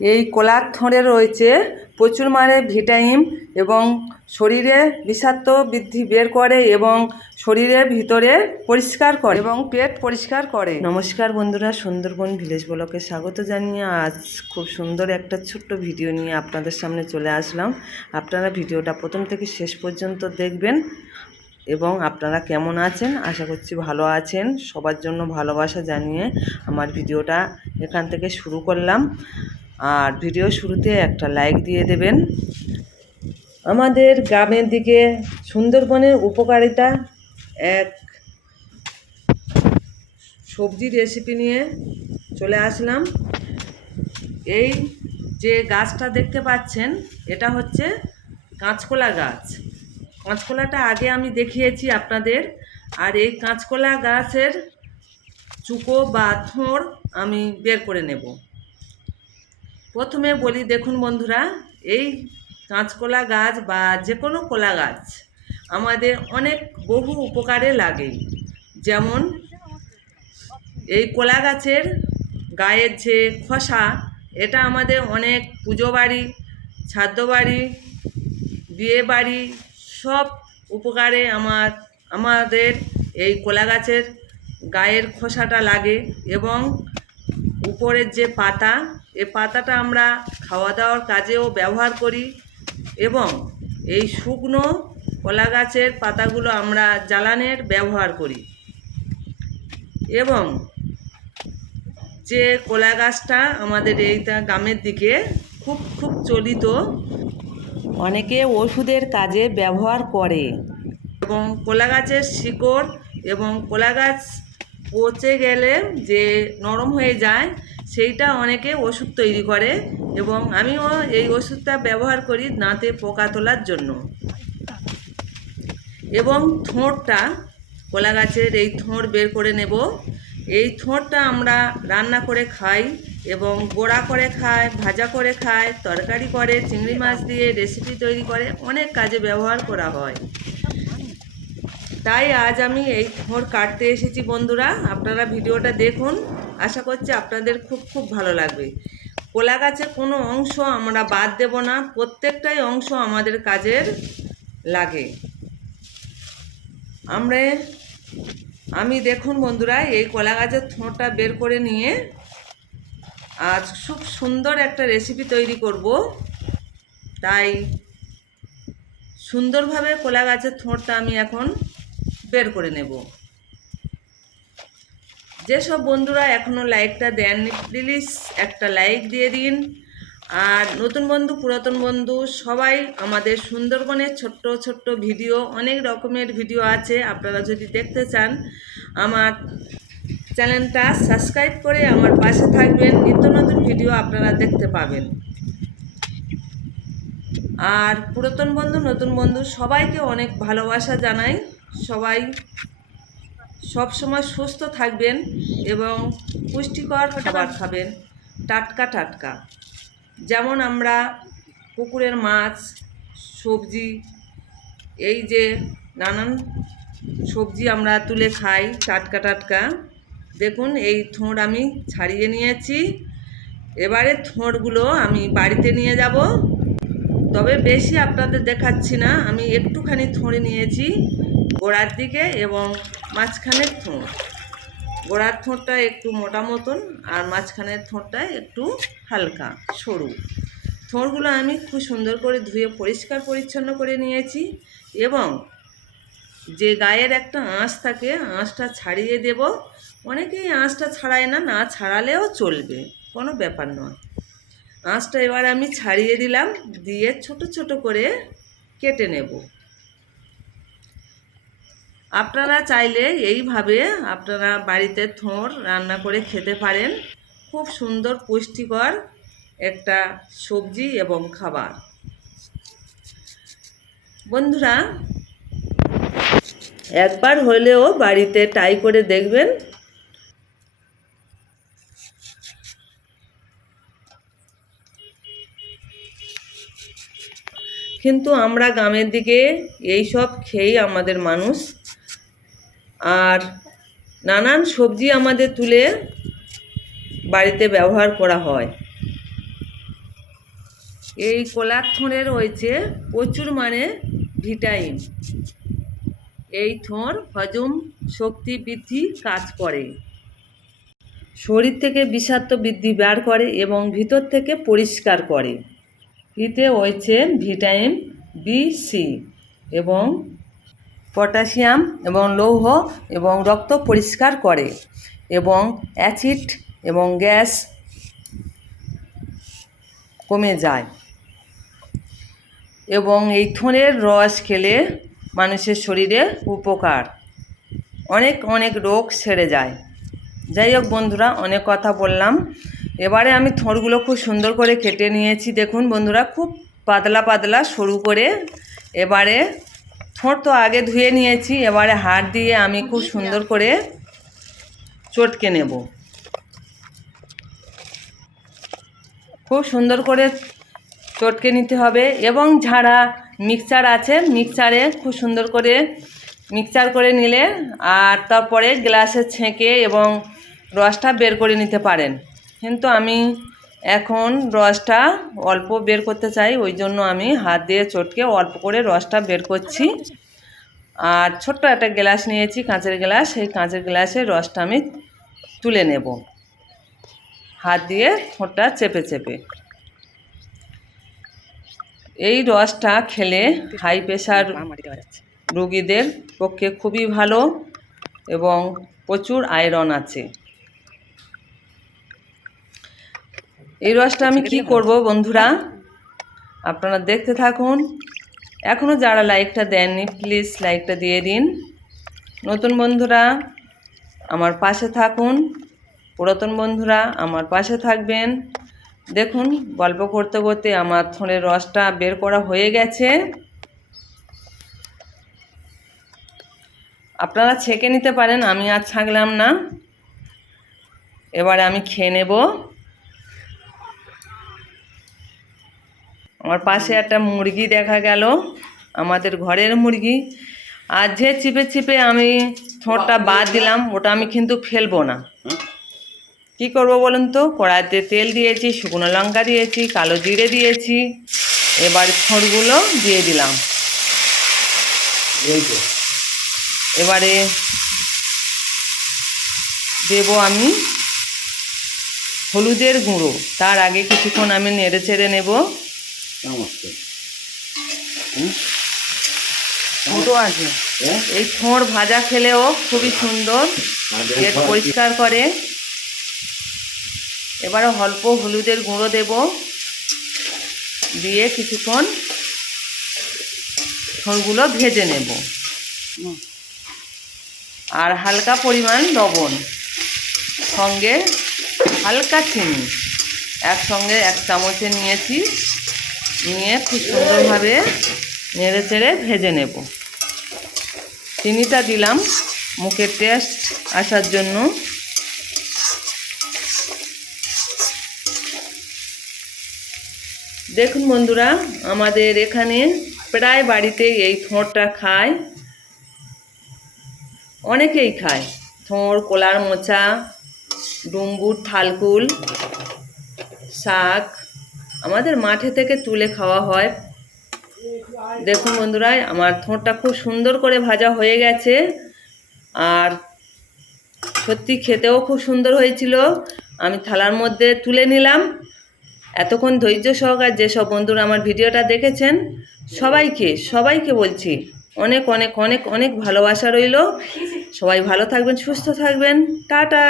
এই কলার থোড়ে রয়েছে প্রচুর মানে ভিটামিন এবং শরীরে বিষাক্ত বৃদ্ধি বের করে এবং শরীরের ভিতরে পরিষ্কার করে এবং পেট পরিষ্কার করে। নমস্কার বন্ধুরা, সুন্দরবন ভিলেজ ব্লগে স্বাগত জানিয়ে আজ খুব সুন্দর একটা ছোট্ট ভিডিও নিয়ে আপনাদের সামনে চলে আসলাম। আপনারা ভিডিওটা প্রথম থেকে শেষ পর্যন্ত দেখবেন এবং আপনারা কেমন আছেন, আশা করছি ভালো আছেন। সবার জন্য ভালোবাসা জানিয়ে আমার ভিডিওটা এখান থেকে শুরু করলাম। আর ভিডিও শুরুতে একটা লাইক দিয়ে দেবেন। আমাদের গ্রামের দিকে সুন্দরবনের উপকারিতা এক সবজি রেসিপি নিয়ে চলে আসলাম। এই যে গাছটা দেখতে পাচ্ছেন, এটা হচ্ছে কাঁচকলা গাছ। কাঁচকলাটা আগে আমি দেখিয়েছি আপনাদের। আর এই কাঁচকলা গাছের চুকো বা থোড় আমি বের করে নেব। প্রথমে বলি, দেখুন বন্ধুরা, এই কাঁচকলা গাছ বা যে কোনো কলা গাছ আমাদের অনেক বহু উপকারে লাগে। যেমন এই কলা গাছের গায়ের যে খোসা, এটা আমাদের অনেক পুজো বাড়ি, শ্রাদ্ধ বাড়ি, বিয়ে বাড়ি সব উপকারে আমাদের এই কলা গাছের গায়ের খোসাটা লাগে। এবং উপরের যে পাতা, এই পাতাটা আমরা খাওয়া দাওয়ার কাজেও ব্যবহার করি। এবং এই শুকনো কলা গাছের পাতাগুলো আমরা জ্বালানের ব্যবহার করি। এবং যে কলা গাছটা আমাদের এইটা গ্রামের দিকে খুব চলিত, অনেকে ওষুধের কাজে ব্যবহার করে। এবং কলা গাছের শিকড় এবং কলা গাছ পচে গেলে যে নরম হয়ে যায়, সেইটা অনেকে ওষুধ তৈরি করে। এবং আমিও এই ওষুধটা ব্যবহার করি দাঁতে পোকা তোলার জন্য। এবং থোড়টা, কলা গাছের এই থোড় বের করে নেব। এই থোড়টা আমরা রান্না করে খাই এবং বড়া করে খাই, ভাজা করে খাই, তরকারি করে, চিংড়ি মাছ দিয়ে রেসিপি তৈরি করে, অনেক কাজে ব্যবহার করা হয়। তাই আজ আমি এই থোড় কাটতে এসেছি বন্ধুরা। আপনারা ভিডিওটা দেখুন, আশা করছি আপনাদের খুব ভালো লাগবে। কলা গাছের কোনো অংশ আমরা বাদ দেব না, প্রত্যেকটাই অংশ আমাদের কাজের লাগে। আমি দেখুন বন্ধুরা, এই কলা গাছের থোড়টা বের করে নিয়ে আজ খুব সুন্দর একটা রেসিপি তৈরি করব। তাই সুন্দরভাবে কলা গাছের থোড়টা আমি এখন বের করে নেব। যেসব বন্ধুরা এখনও লাইকটা দেননি, প্লিজ একটা লাইক দিয়ে দিন। আর নতুন বন্ধু, পুরাতন বন্ধু সবাই আমাদের সুন্দরবনের ছোট্ট ভিডিও, অনেক রকমের ভিডিও আছে। আপনারা যদি দেখতে চান, আমার চ্যানেলটা সাবস্ক্রাইব করে আমার পাশে থাকবেন। নিত্য নতুন ভিডিও আপনারা দেখতে পাবেন। আর পুরাতন বন্ধু, নতুন বন্ধু সবাইকে অনেক ভালোবাসা জানাই। সবাই সবসময় সুস্থ থাকবেন এবং পুষ্টিকর খাবার খাবেন, টাটকা। যেমন আমরা পুকুরের মাছ, সবজি, এই যে নানান সবজি আমরা তুলে খাই টাটকা। দেখুন, এই থোড় আমি ছাড়িয়ে নিয়েছি। এবারে থোড়গুলো আমি বাড়িতে নিয়ে যাব। তবে বেশি আপনাদের দেখাচ্ছি না, আমি একটুখানি থোড়ে নিয়েছি গোড়ার দিকে এবং মাঝখানের থোড়। গোড়ার থোড়টা একটু মোটা মতন আর মাঝখানের থোড়টা একটু হালকা সরু। থোড়গুলো আমি খুব সুন্দর করে ধুয়ে পরিষ্কার পরিচ্ছন্ন করে নিয়েছি। এবং যে গায়ের একটা আঁশ থাকে, আঁশটা ছাড়িয়ে দেব। অনেকেই আঁশটা ছাড়ায় না, না ছাড়ালেও চলবে, কোনো ব্যাপার নয়। আঁশটা এবার আমি ছাড়িয়ে দিলাম, দিয়ে ছোট করে কেটে নেব। আপনারা চাইলে এইভাবে আপনারা বাড়িতে থোড় রান্না করে খেতে পারেন। খুব সুন্দর পুষ্টিকর একটা সবজি এবং খাবার। বন্ধুরা, একবার হলেও বাড়িতে ট্রাই করে দেখবেন। কিন্তু আমরা গ্রামের দিকে এই সব খেয়েই আমাদের মানুষ। আর নানান সবজি আমাদের তুলে বাড়িতে ব্যবহার করা হয়। এই কলার থোঁড়ে রয়েছে প্রচুর মানে ভিটামিন। এই থোঁড় হজম শক্তি বৃদ্ধি কাজ করে, শরীর থেকে বিষাক্ত বৃদ্ধি বার করে এবং ভিতর থেকে পরিষ্কার করে। এতে রয়েছে ভিটামিন বি, এবং পটাশিয়াম এবং লৌহ এবং রক্ত পরিষ্কার করে এবং অ্যাসিড এবং গ্যাস কমে যায়। এবং এই থোঁড়ের রস খেলে মানুষের শরীরে উপকার, অনেক অনেক রোগ সেরে যায়। যাই হোক বন্ধুরা, অনেক কথা বললাম। এবারে আমি থোঁড়গুলো খুব সুন্দর করে কেটে নিয়েছি। দেখুন বন্ধুরা, খুব পাতলা পাতলা সরু করে। এবারে থোঁড় তো আগে ধুয়ে নিয়েছি, এবারে হাত দিয়ে আমি খুব সুন্দর করে চটকে নেব। খুব সুন্দর করে চটকে নিতে হবে এবং ঝাড়া মিক্সচার আছে, মিক্সচারে খুব সুন্দর করে মিক্সচার করে নিলে আর তারপরে গ্লাসে ছেঁকে এবং রসটা বের করে নিতে পারেন। কিন্তু আমি এখন রসটা অল্প বের করতে চাই, ওই জন্য আমি হাত দিয়ে চটকে অল্প করে রসটা বের করছি। আর ছোট্ট একটা গ্লাস নিয়েছি, কাঁচের গ্লাস, সেই কাঁচের গ্লাসে রসটা আমি তুলে নেব হাত দিয়ে ঠোঁটটা চেপে চেপে। এই রসটা খেলে হাই প্রেশার রোগীদের পক্ষে খুবই ভালো এবং প্রচুর আয়রন আছে। এই রসটা আমি কি করব বন্ধুরা, আপনারা দেখতে থাকুন। এখনও যারা লাইকটা দেননি প্লিজ লাইকটা দিয়ে দিন। নতুন বন্ধুরা আমার পাশে থাকুন, পুরাতন বন্ধুরা আমার পাশে থাকবেন। দেখুন, গল্প করতে করতে আমার থোঁড়ের রসটা বের করা হয়ে গেছে। আপনারা ছেঁকে নিতে পারেন, আমি আর ছাঁকলাম না। এবারে আমি খেয়ে নেব। আমার পাশে একটা মুরগি দেখা গেল, আমাদের ঘরের মুরগি। আর যে চিপে চিপে আমি থোঁড়টা বাদ দিলাম, ওটা আমি কিন্তু ফেলবো না। কি করব বলুন তো, কড়াইতে তেল দিয়েছি, শুকনো লঙ্কা দিয়েছি, কালো জিরে দিয়েছি। এবার থোঁড়গুলো দিয়ে দিলাম। এবারে দেব আমি হলুদের গুঁড়ো। তার আগে কিছুক্ষণ আমি নেড়ে চেড়ে নেব। গুঁড়ো আছে, এই থোঁড় ভাজা খেলেও খুবই সুন্দর, পেট পরিষ্কার করে। এবারে অল্প হলুদের গুঁড়ো দেব, দিয়ে কিছুক্ষণ থোঁড়গুলো ভেজে নেব। আর হালকা পরিমাণ লবণ, সঙ্গে হালকা চিনি একসঙ্গে 1 চামচে নিয়েছি, নিয়ে খুব সুন্দরভাবে নেড়ে চেড়ে ভেজে নেব। চিনিটা দিলাম মুখের টেস্ট আসার জন্য। দেখুন বন্ধুরা, আমাদের এখানে প্রায় বাড়িতে এই থোঁড়টা খায়, অনেকেই খায়। থোঁড়, কলার মোচা, ডুমবুর, থালকুল শাক আমাদের মাঠে থেকে তুলে খাওয়া হয়। দেখুন বন্ধুরা, আমার থোঁড়টা খুব সুন্দর করে ভাজা হয়ে গেছে, আর সত্যি খেতেও খুব সুন্দর হয়েছিল। আমি থালার মধ্যে তুলে নিলাম। এতক্ষণ ধৈর্য সহকারে যেসব বন্ধুরা আমার ভিডিওটা দেখেছেন, সবাইকে বলছি অনেক অনেক অনেক অনেক ভালোবাসা রইল। সবাই ভালো থাকবেন, সুস্থ থাকবেন। টাটা।